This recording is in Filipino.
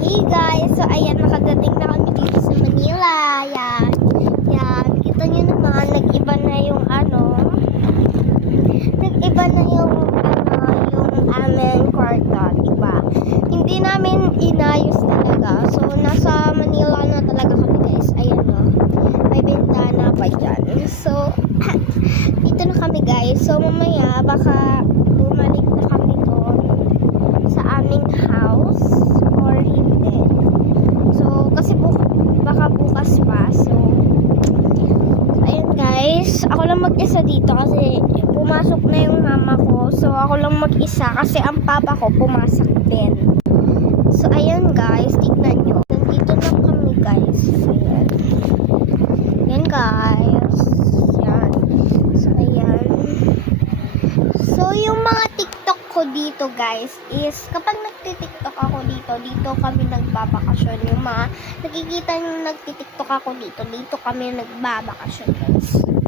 Hey guys, so ayan, nakadating na kami dito sa Manila. Yan. Yan. Kita nyo naman, nag-iba na yung yung aming kwarto, diba? Hindi namin inayos talaga. So, nasa Manila na talaga kami guys. Ayan o. May bintana pa dyan. So, dito na kami guys. So, mamaya, baka bumalik na kami doon sa aming house or hindi. So, kasi baka bukas pa. So, ayun guys. Ako lang mag-isa dito kasi pumasok na yung mama ko. So, ako lang mag-isa kasi ang papa ko pumasok din. So, ayun guys. Tignan nyo. Nandito na kami guys. Ayan. Ayan guys. Ayan. So, ayan. So, yung mga TikTok ko dito guys is kapag nagti-TikTok ako dito kami nagbabakasyon. Yung mga nakikita nyo nagti-TikTok ako dito kami nagbabakasyon guys.